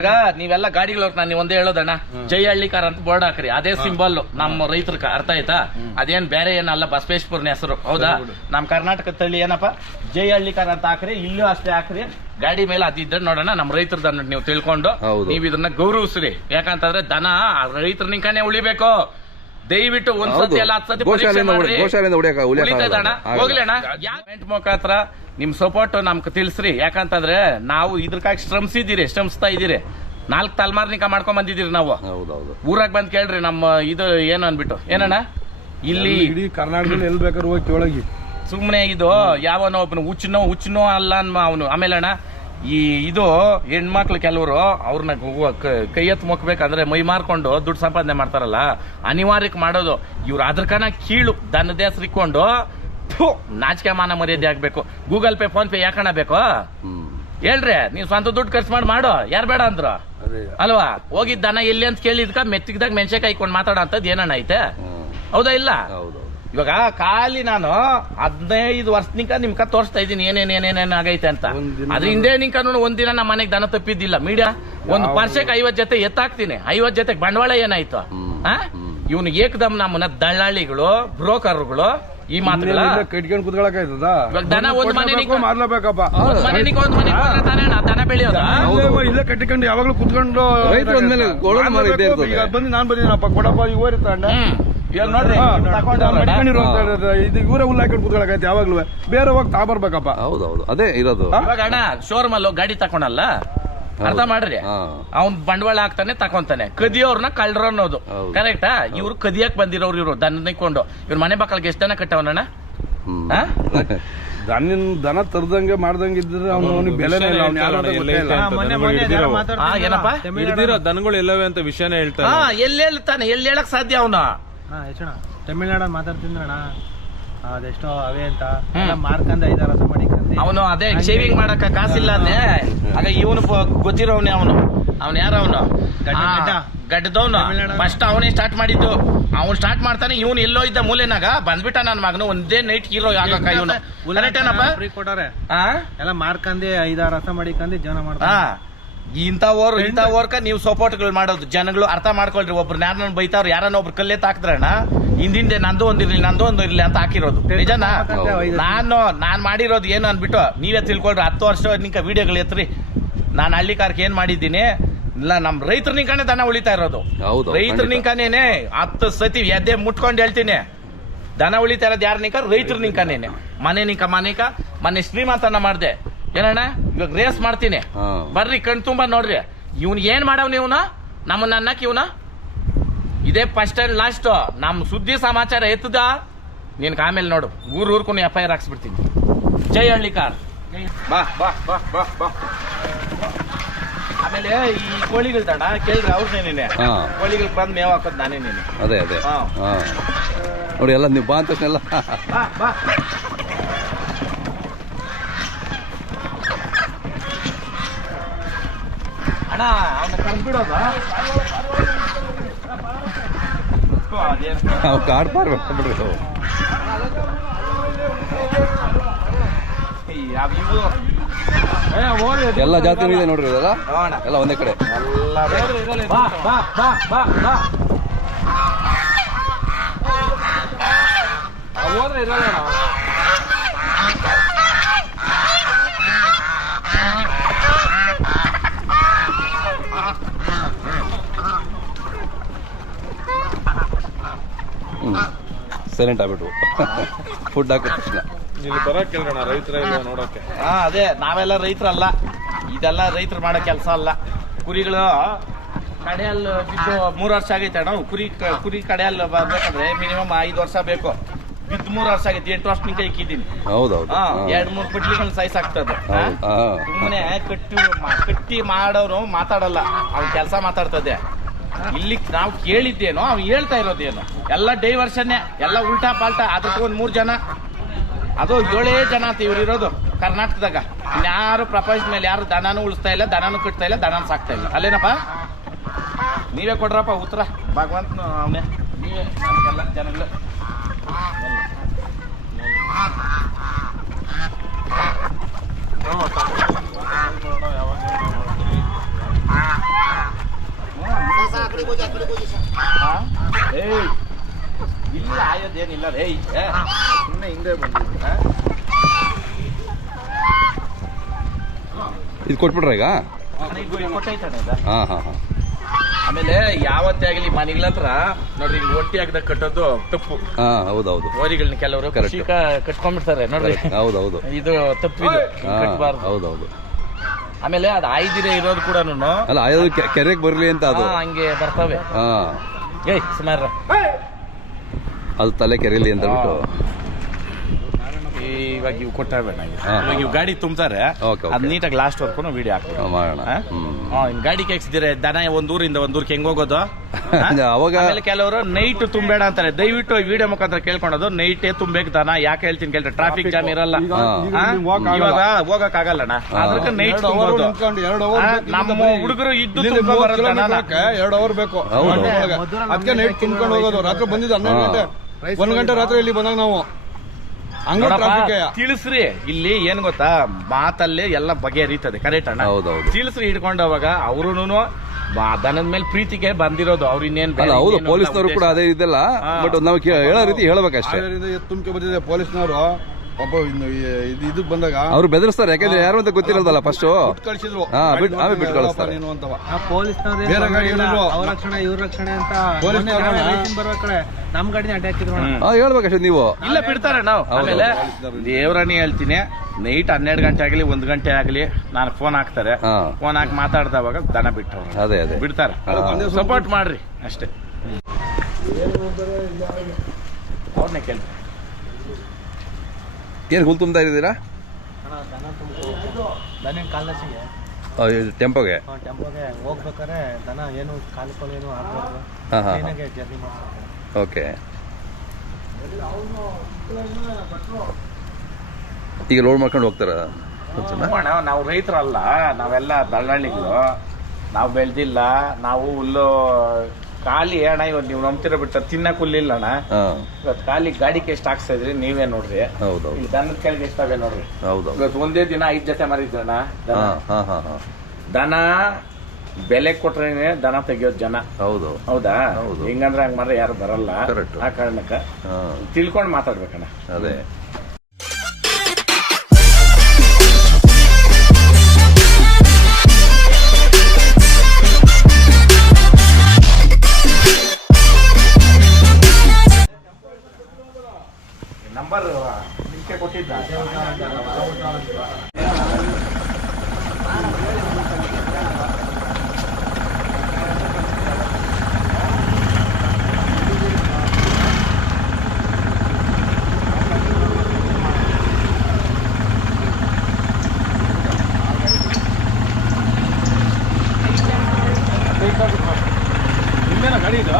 ಈಗ ನೀವೆಲ್ಲ ಗಾಡಿಗಳವ್ರ ನಾನು ಒಂದೇ ಹೇಳೋದಣ್ಣ, ಜೈ ಹಳ್ಳಿಕಾರ ಅಂತ ಬೋರ್ಡ್ ಹಾಕ್ರಿ, ಅದೇ ಸಿಂಬಲ್ ನಮ್ಮ ರೈತರ ಅರ್ಥ ಆಯ್ತಾ? ಅದೇನ್ ಬೇರೆ ಏನಲ್ಲ, ಬಸವೇಶ್ವರನ ಹೆಸರು, ಹೌದಾ? ನಮ್ ಕರ್ನಾಟಕ ತಳಿ ಏನಪ್ಪ, ಜೈ ಹಳ್ಳಿಕಾರ ಅಂತ ಹಾಕ್ರಿ, ಇಲ್ಲೂ ಅಷ್ಟೇ ಹಾಕ್ರಿ. ಗಾಡಿ ಮೇಲೆ ಅದಿದ್ದ ನೋಡೋಣ, ನಮ್ಮ ರೈತರದ ನೀವು ತಿಳ್ಕೊಂಡು ನೀವ್ ಇದನ್ನ ಗೌರವಿಸ್ರಿ. ಯಾಕಂತಂದ್ರೆ ದನ ರೈತರ ನಿಂಕಾನೆ ಉಳಿಬೇಕು. ದಯವಿಟ್ಟು ಒಂದ್ಸತಿ ಎಲ್ಲ 10 ಸತಿ ಹೋಗ್ಲಿಣ್ಣ. ಮುಖಾಂತರ ನಿಮ್ ಸಪೋರ್ಟ್ ನಮ್ಗೆ ತಿಳಿಸ್ರಿ. ಯಾಕಂತಂದ್ರೆ ನಾವು ಇದ್ರಕ್ಕಾಗಿ ಶ್ರಮಿಸ್ತಾ ಇದೀರಿ. 4 ತಲೆಮಾರ್ನಿಕ ಮಾಡ್ಕೊಂಡ್ ಬಂದಿದ್ದೀರಿ ನಾವು. ಊರಾಗ ಬಂದ್ ಕೇಳ್ರಿ ನಮ್ಮ ಇದು ಏನು ಅನ್ಬಿಟ್ಟು. ಏನಣ್ಣ ಇಲ್ಲಿ ಇಡೀ ಕರ್ನಾಟಕದಲ್ಲಿ ಎಲ್ಲಿ ಬೇಕಾದ್ರೂ ಹೋಗಿ ಕೇಳೋಗಿ ಸುಮ್ನೆ ಇದು ಯಾವನೋ ಒಬ್ಬನು ಹುಚ್ಚನೋ ಅಲ್ಲ ಅವನು. ಆಮೇಲೆ ಅಣ್ಣ ಇದು ಹೆಣ್ಮಕ್ಳು ಕೆಲವರು ಅವ್ರನ್ನ ಕೈ ಎತ್ತು ಮೊಕ್ಬೇಕಂದ್ರೆ ಮೈ ಮಾರ್ಕೊಂಡು ದುಡ್ಡು ಸಂಪಾದನೆ ಮಾಡ್ತಾರಲ್ಲ, ಅನಿವಾರ್ಯಕ್ಕೆ ಮಾಡೋದು. ಇವ್ರು ಅದ್ರಕನ ಕೀಳು ದನದ ಹೆಸರಿಕೊಂಡು ನಾಚಿಕೆ ಮಾನ ಮರ್ಯಾದೆ ಆಗ್ಬೇಕು. ಗೂಗಲ್ ಪೇ ಫೋನ್ ಪೇ ಯಾಕಣ ಬೇಕು ಹೇಳ್ರಿ? ನೀವ್ ಸ್ವಂತ ದುಡ್ಡು ಖರ್ಚು ಮಾಡು, ಯಾರು ಬೇಡ ಅಂದ್ರು ಅಲ್ವಾ? ಹೋಗಿದ್ ದನ ಎಲ್ಲಿ ಅಂತ ಕೇಳಿದ್ಕ ಮೆತ್ತಿಗದಾಗ ಮೆಣಸೆಕಾಯಿ ಇಟ್ಕೊಂಡು ಮಾತಾಡೋ ಅಂತದ್ ಏನಣ್ಣ ಐತೆ? ಹೌದಾ ಇಲ್ಲ? ಇವಾಗ ಖಾಲಿ ನಾನು 15 ವರ್ಷನಿಂಕ ನಿಮ್ಕ ತೋರಿಸ್ತಾ ಇದೀನಿ ಏನೇನೇನೇನೇನ್ ಆಗೈತೆ ಅಂತ. ಅದ್ರ ಹಿಂದೆ ನಿಂಕ ಒಂದಿನ ನಮ್ಮ ಮನೆಗೆ ದನ ತಪ್ಪಿದ್ದಿಲ್ಲ. ಮೀಡಿಯಾ ಒಂದು ವರ್ಷಕ್ಕೆ 50 ಜೊತೆ ಎತ್ತಾಕ್ತೀನಿ. 50 ಜೊತೆಗೆ ಬಂಡವಾಳ ಏನಾಯ್ತು? ಇವನು ಏಕದಮ್ ನಮ್ಮನ್ನ ದಳ್ಳಾಳಿಗಳು, ಬ್ರೋಕರ್ಗಳು ಈ ಮಾತುಗಳ ಕಟ್ಕೊಂಡು ಕುತ್ಕೊಳಕಾಯ್ತದ? ದನ ಒಂದ್ ಮನೆ ಮಾಡ್ಲೇಬೇಕಪ್ಪ. ದನ ಬೆಳೆಯೋದ ಇಲ್ಲೇ ಕಟ್ಟಿಕೊಂಡು ಯಾವಾಗ್ಲೂ ಕುತ್ಕೊಂಡು ಬಂದು ನಾನ್ ಬಂದಿನಪ್ಪ ಕೊಡಪ್ಪ ಇವರು ತಂಡ ನೋಡ್ರಿ ಇದು ಇವರೇ ಹುಲ್ಲು ಹಾಕೊಂಡು ಕುತ್ಕೊಳಕೈತೆ ಯಾವಾಗ್ಲೂ. ಬೇರೆ ಹೋಗಿ ತಾಬರ್ಬೇಕಪ್ಪ. ಹೌದೌದು, ಅದೇ ಇರೋದು. ಇವಾಗ ಅಣ್ಣ ಶೋರೂಮ್ ಅಲ್ಲಿ ಗಾಡಿ ತಕೊಂಡಲ್ಲ, ಅರ್ಥ ಮಾಡ್ರಿ, ಅವ್ನ್ ಬಂಡವಾಳ ಹಾಕ್ತಾನೆ ತಕೊಂತಾನೆ. ಕದಿಯೋರ್ನ ಕಳ್ರ ಅನ್ನೋದು ಕರೆಕ್ಟಾ? ಇವ್ರು ಕದಿಯಕ್ ಬಂದಿರೋರು, ಇವ್ರು ದನ ನಿಕ್ಕೊಂಡು ಇವ್ರ ಮನೆ ಬಾಕಲ್ಗೆ ಎಷ್ಟು ದನ ಕಟ್ಟವಣ್ಣ? ದನ ತರದಂಗೆ ಮಾಡ್ದಂಗೆ ಇದ್ರೆ ಅವನಿಗೆ ಬೆಲೆನೇ ಏನಪ್ಪ ದನಗಳು ಎಲ್ಲವೇ ಅಂತ ವಿಷಯನೇ ಹೇಳ್ತಾರೆ. ಎಲ್ಲಿ ಹೇಳ್ತಾನೆ, ಎಲ್ಲಿ ಹೇಳಕ್ ಸಾಧ್ಯ ಅವನು? ತಮಿಳ್ನಾಡ ಮಾತಾಡ್ತಿದ್ರಣ ಅದೆಷ್ಟೋ ಅವೇ ಅಂತ ಮಾರ್ಕಂದ 5 ವರ್ಷ ಮಾಡಿಕಂದ ಅವನು ಅದೇ ಶೇವಿಂಗ್ ಮಾಡಕ ಕಾಸಿಲ್ಲ ಅಂದೆ. ಆಗ ಇವನು ಗೊತ್ತಿರೋವನೇ, ಅವನು ಯಾರ ಅವನು ಗಡ್ಡದವನು. ಫಸ್ಟ್ ಅವನೇ ಸ್ಟಾರ್ಟ್ ಮಾಡಿದ್ದು. ಅವ್ನು ಸ್ಟಾರ್ಟ್ ಮಾಡ್ತಾನೆ, ಇವನು ಎಲ್ಲೋ ಇದ್ದ ಮೂಲೆನಾಗ ಬಂದ್ಬಿಟ್ಟ. ನನ್ನ ಮಗನು ಒಂದೇ ನೈಟ್ ಹೀರೋ ಆಗಕ್ಕ ಇವನು ಕೊಟ್ಟಾರೆ ಎಲ್ಲ ಮಾರ್ಕಂದೆ 5-6 ವರ್ಷ ಮಾಡಿಕಂದು ಜೀವನ ಮಾಡ್ತಾ. ಇಂಥ ವರ್ಕ ನೀವು ಸಪೋರ್ಟ್ಗಳು ಮಾಡೋದು. ಜನಗಳು ಅರ್ಥ ಮಾಡ್ಕೊಳ್ರಿ. ಒಬ್ರು ಯಾರನ್ನ ಬೈತಾವ್ರು, ಯಾರನ್ನ ಒಬ್ರು ಕಲ್ಲೆತ್ತ ಹಾಕಿದ್ರಣ್ಣ, ಹಿಂದಿಂದೆ ನಂದು ಒಂದಿರ್ಲಿ ಅಂತ ಹಾಕಿರೋದು ನಿಜನಾ? ನಾನ್ ಮಾಡಿರೋದು ಏನು ಅನ್ಬಿಟ್ಟು ನೀವೇ ತಿಳ್ಕೊಳ್ರಿ. 10 ವರ್ಷ ನಿಂಕ ವಿಡಿಯೋಗಳು ಎತ್ರಿ. ನಾನು ಹಳ್ಳಿ ಕಾರ್ಕ್ ಏನ್ ಮಾಡಿದ್ದೀನಿ ಇಲ್ಲ, ನಮ್ ರೈತರ ನಿಂಕಾನೆ ದನ ಉಳಿತಾ ಇರೋದು. ರೈತರ ನಿಂಕಾನೇನೆ 10 ಸತಿ ಎದ್ದೆ ಮುಟ್ಕೊಂಡು ಹೇಳ್ತೀನಿ. ದನ ಉಳಿತಾ ಇರೋದು ಯಾರ ನಿಂಕ? ರೈತರ ನಿಂಕಾನೇನೆ. ಮನೆ ಶ್ರೀಮಂತನ ಮಾಡ್ದೆ. ಏನಣ್ಣ ಇವಾಗ ರೇಸ್ ಮಾಡ್ತೀನಿ, ಬರ್ರಿ ಕಣ್ ತುಂಬಾ ನೋಡ್ರಿ. ಇವ್ನ್ ಏನ್ ಮಾಡವ್ ನೀವ್ನ ನಮ್ಮನ್ನ ಅನ್ನಕ್? ಇವನ ಇದೇ ಫಸ್ಟ್ ಅಂಡ್ ಲಾಸ್ಟ್. ನಮ್ ಸುದ್ದಿ ಸಮಾಚಾರ ಎತ್ತದ ನೀನ್ ಆಮೇಲೆ ನೋಡು, ಊರ್ಗೂ FIR ಹಾಕ್ಸ್ಬಿಡ್ತೀನಿ. ಜೈ ಹಳ್ಳಿಕಾರ್. ಬಾ ಬಾ ಬಾ ಬಾ ಬಾ. ಆಮೇಲೆ ಈ ಕೋಳಿಗಳ ತಡ ಕೇಳ್ರಿ, ಅವ್ರನ್ನೇನೆ ಕೋಳಿಗಳಿಗೆ ಬಂದ್ ಮೇವ್ ಹಾಕೋದ್ ನಾನೇನೇನೆ. ಅದೇ ನೋಡಿ, ಎಲ್ಲ ನೀವು ಬಾ ಅಂತ ತಕ್ಷಣ ಎಲ್ಲ ಬಾ. ಅಣ್ಣ ಅವನ್ನ ಕರ್ಬಿಡೋದ ಕಾಡ್ ಬಿಡ್ರಿ. ಎಲ್ಲ ಜಾತಿ ಇದೆ ನೋಡ್ರಿ, ಇದೆಲ್ಲ ಎಲ್ಲ ಒಂದೇ ಕಡೆ. ಹೋದ್ರೆ ಇರೋಲ್ಲ. ಸೈಲೆಂಟ್ ಆಗ್ಬಿಟ್ರು ಫುಡ್ ಹಾಕಿದ ತಕ್ಷಣ. ಇಲ್ಲಿ ಬರಕ್ ಕೇಳೋಣ, ರೈತರ ಇಲ್ಲ ನೋಡಕ್ಕೆ. ಅದೇ ನಾವೆಲ್ಲ ರೈತರಲ್ಲ, ಇದೆಲ್ಲ ರೈತರು ಮಾಡೋ ಕೆಲಸ ಅಲ್ಲ. ಕುರಿಗಳು ಕಡೆಯಲ್ಲಿ ಬಿದ್ದು 3 ವರ್ಷ ಆಗೈತೆ ಅಣ್ಣ. ಕುರಿ ಕಡೆಯಲ್ಲಿ ಬರ್ಬೇಕಂದ್ರೆ ಮಿನಿಮಮ್ 5 ವರ್ಷ ಬೇಕು. ಬಿದ್ದು 3 ವರ್ಷ ಆಗೈತಿ. 8 ವರ್ಷ ನಿಂಕ ಇಕ್ಕಿದ್ದೀನಿ. ಹೌದೌದು, 2-3 ಪಟ್ಲಿಗಳು ಸೈಜ್ ಆಗ್ತದೆ. ಸುಮ್ಮನೆ ಕಟ್ಟಿ ಮಾಡೋನು ಮಾತಾಡಲ್ಲ, ಅವ್ನ ಕೆಲಸ ಮಾತಾಡ್ತದೆ. ಇಲ್ಲಿ ನಾವು ಕೇಳಿದ್ದೇನೋ ಅವ್ನು ಹೇಳ್ತಾ ಇರೋದೇನು ಎಲ್ಲ ಡೈವರ್ಷನ್ನೇ, ಎಲ್ಲ ಉಲ್ಟಾ ಪಾಲ್ಟಾ. ಅದಕ್ಕೆ 1-3 ಜನ, ಅದು 7 ಜನ ಅಂತ ಇವ್ರು ಇರೋದು ಕರ್ನಾಟಕದಾಗ. ಇನ್ಯಾರು ಪ್ರಪಂಚದ ಮೇಲೆ ಯಾರು ದನನೂ ಉಳಿಸ್ತಾ ಇಲ್ಲ, ದನನೂ ಕಟ್ತಾ ಇಲ್ಲ, ದನನೂ ಸಾಕ್ತಾ ಇಲ್ಲ. ಅಲ್ಲೇನಪ್ಪ? ನೀವೇ ಕೊಡ್ರಪ್ಪ ಉತ್ತರ. ಭಗವಂತನು ಅವನೇ, ನೀವೇ ಎಲ್ಲ ಜನಗಳು. ಯಾವಾಗ ಏಯ್ ಇಲ್ಲ ಆಯೋದೇನಿಲ್ಲ ರೇ ಸುಮ್ಮನೆ ಹಿಂದೆ ಬಂದಿದ್ದೆ. ಇದು ಕೊಟ್ಬಿಟ್ರ ಈಗ? ಕೊಟ್ಟೈತಾನೆ ಇದು. ಹಾಂ ಹಾಂ ಹಾಂ. ಆಮೇಲೆ ಯಾವತ್ತೇ ಆಗಲಿ ಮನೆಗಳ ಹತ್ರ ನೋಡ್ರಿ ಇಲ್ಲಿ ಒಟ್ಟಿ ಆಗದಾಗ ಕಟ್ಟೋದು ತಪ್ಪು. ಹಾಂ ಹೌದೌದು. ಓರಿಗಳನ್ನ ಕೆಲವರು Correct. ಕಟ್ಕೊಂಡ್ಬಿಡ್ತಾರೆ ನೋಡ್ರಿ. ಹೌದೌದು. ಇದು ತಪ್ಪು, ಇದು ಕಟ್ಬಾರ್ದು. ಹೌದೌದು. ಆಮೇಲೆ ಅದು ಆಯ್ದಿರೇ ಇರೋದು ಕೂಡ ಅಲ್ಲ ಆಯೋದು ಕೆರೆಗೆ ಬರಲಿ ಅಂತ ಅದು. ಹಂಗೆ ಬರ್ತವೆ. ಹಾಂ ಏಯ್ ಸುಮಾರ ಅದು ತಲೆ ಕೆರೆಯಲಿ ಅಂತ ಬಿಟ್ಟು. ಇವಾಗ ಇವು ಕೊಟ್ಟಾವೆ ಹಾ. ಇವಾಗ ಇವು ಗಾಡಿ ತುಂಬ್ತಾರೆ. Okay, okay. ಅದ್ ನೀಟಾಗಿ ಲಾಸ್ಟ್ ವರ್ಕು ವಿಡಿಯೋ ಹಾಕ್ಬೇಕು. ಮಾಡೋಣ. ಗಾಡಿ ಕೆಕ್ಸಿದ್ರೆ ದನ ಒಂದೂರಿಂದ ಒಂದೂರ್ಗೆ ಹೆಂಗ್ ಹೋಗೋದು? ಅವಾಗ ಆಮೇಲೆ ಕೆಲವರು ನೈಟ್ ತುಂಬಬೇಡ ಅಂತಾರೆ. ದಯವಿಟ್ಟು ವಿಡಿಯೋ ಮುಖಾಂತರ ಕೇಳ್ಕೊಳೋದು ನೈಟೇ ತುಂಬೇಕು ದನ. ಯಾಕೆ ಹೇಳ್ತೀನಿ ಕೇಳ್ತಾರೆ, ಟ್ರಾಫಿಕ್ ಜಾಮ್ ಇರಲ್ಲ. ಇವಾಗ ಹೋಗಕ್ ಆಗಲ್ಲಣ್ಣ, ಅದಕ್ಕೆ ನೈಟ್ ತುಂಬೋದು. 2 ಅವರ್ ನಮ್ಮ ಹುಡುಗರು ಇದ್ದು ತುಂಬ ಬರುತ್ತೆ ದನ. 2 ಅವರ್ ಬೇಕು. ಹೌದು. ಅದಕ್ಕೆ ನೈಟ್ ತುಂಬ್ಕೊಂಡು ಹೋಗೋದು. ರಾತ್ರಿ ಬಂದಿದ್ದು 12 ಗಂಟೆ, 1 ಗಂಟೆ ರಾತ್ರಿ ಇಲ್ಲಿ ಬಂದಾಗ ನಾವು ಹಂಗ ಟ್ರಾಫಿಕ್. ತಿಳಿಸ್ರಿ, ಇಲ್ಲಿ ಏನ್ ಗೊತ್ತಾ, ಮಾತಲ್ಲೇ ಎಲ್ಲ ಬಗೆಹರಿತದೆ. ಕರೆಕ್ಟ್ ಅಣ್ಣ? ಹೌದೌದು. ತಿಳಿಸ್ರಿ ಹಿಡ್ಕೊಂಡವಾಗ ಅವ್ರುನು ದನದ ಮೇಲೆ ಪ್ರೀತಿಗೆ ಬಂದಿರೋದು. ಅವ್ರು ಇನ್ನೇನ್ ಅಲ್ಲ ಹೌದು, ಪೊಲೀಸ್ನವರು ಕೂಡ ಅದೇ ಇದೆಲ್ಲ. ಬಟ್ ನಾವು ಹೇಳೋ ರೀತಿ ಹೇಳ್ಬೇಕಷ್ಟೇ. ತುಂಬಿಕೆ ಬಂದಿದೆ ಪೊಲೀಸ್ನವರು. ಒಬ್ಬ ಇದಕ್ ಬಂದಾಗ ಅವ್ರು ಬೆದರಿಸ್ತಾರೆ, ಯಾಕಂದ್ರೆ ಯಾರು ಅಂತ ಗೊತ್ತಿರೋದಲ್ಲ ಫಸ್ಟ್. ಕಳಿಸಿದ್ರು. ಆಮೇಲೆ ಬಿಟ್ಟು ಕಳಿಸ್ತಾರೆ. ನೀನು ಅಂತವ ಪೊಲೀಸ್ನವ್ರು ಬೇರೆ ಗಾಡಿ ಹೇಳಿದ್ರು. ಅವ್ರ ರಕ್ಷಣೆ ಇವ್ರ ರಕ್ಷಣೆ ಅಂತ ಪೊಲೀಸ್ನವ್ರು ಬರ್ಬೇಕಡೆ ನಮ್ ಗಾಡಿನ ಅಡ್ಡ ಹಾಕಿದ್ರು. ಹೇಳ್ಬೇಕಷ್ಟೇ ನೀವು. ಇಲ್ಲ ಬಿಡ್ತಾರೆ ನಾವು. ಆಮೇಲೆ ದೇವ್ರನೇ ಹೇಳ್ತೀನಿ, ನೈಟ್ 12 ಗಂಟೆ ಆಗಲಿ 1 ಗಂಟೆ ಆಗಲಿ ನಾನು ಫೋನ್ ಹಾಕ್ತಾರೆ. ಹಾ. ಫೋನ್ ಹಾಕಿ ಮಾತಾಡ್ದವಾಗ ದನ ಬಿಟ್ಟವ್ರು ಅದೇ ಅದೇ ಬಿಡ್ತಾರೆ. ಸಪೋರ್ಟ್ ಮಾಡ್ರಿ ಅಷ್ಟೇ. ಅವ್ರನ್ನೇ ಕೇಳಿ ಏನು ಹುಲ್ ತುಂಬ್ತಾ ಇದ್ದೀರಾ? ದನ ಕಾಲಸಿಗೆ ಟೆಂಪೋಗೆ? ಟೆಂಪೋಗೆ ಹೋಗ್ಬೇಕಾರೆ ದನ ಏನು ಕಾಲು ಏನು ಆಗ್ಬಾರ್ದು. ಹಾಂ ಹಾಂ ಏನಾಗೆ ಜರ್ನಿ ಮಾಡ್ತಾರೆ. ಓಕೆ. ಈಗ ಲೋಡ್ ಮಾಡ್ಕೊಂಡು ಹೋಗ್ತಾರ? ನಾವು ರೈತರಲ್ಲ, ನಾವೆಲ್ಲ ದಳ್ಳಾಳಿಗಳು. ನಾವು ಬೆಳೆದಿಲ್ಲ, ನಾವು ಹುಲ್ಲು ಖಾಲಿ ಅಣ್ಣ. ಇವತ್ತು ನೀವು ನಂಬ್ತಿರೋ ಬಿಟ್ಟ ತಿನ್ನಕ್ ಹುಲ್ಲಿಲ್ಲ ಅಣ್ಣ. ಇವತ್ತು ಖಾಲಿ ಗಾಡಿಗೆ ಎಷ್ಟು ಹಾಕ್ಸ್ತಾ ಇದ್ರಿ ನೀವೇ ನೋಡ್ರಿ. ಹೌದೌದು. ಇಲ್ಲಿ ದನದ ಕೆಳಗೆ ಎಷ್ಟಾವೆ ನೋಡ್ರಿ. ಹೌದೌದು. ಇವತ್ತು ಒಂದೇ ದಿನ 5 ಜೊತೆ ಮಾರಿದ್ರಣ್ಣ ದನ. ಹಾಂ ಹಾಂ ಹಾಂ. ದನ ಬೆಲೆ ಕೊಟ್ರೇನೆ ದನ ತೆಗಿಯೋದು ಜನ. ಹೌದು. ಹೌದಾ? ಹೌದು. ಹಿಂಗಂದ್ರೆ ಹಂಗ ಮಾರ ಯಾರು ಬರಲ್ಲ. Correct. ಆ ಕಾರಣಕ್ಕ ಹಾಂ ತಿಳ್ಕೊಂಡು ಮಾತಾಡ್ಬೇಕಣ್ಣ. ಅದೇ. ನಂಬರ್ ನಿಮ್ಗೆ ಕೊಟ್ಟಿದ್ದ. ನಿಮ್ಮೇನ ಗಾಡಿ ಇದು?